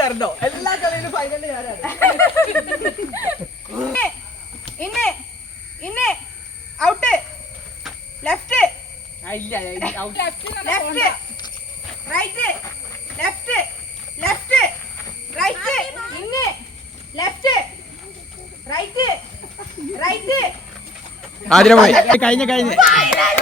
തരണ്ടോ എല്ലാ കളിയിലും ഫൈനലിന്റെ ആദ്യമായി കഴിഞ്ഞ് കഴിഞ്ഞ്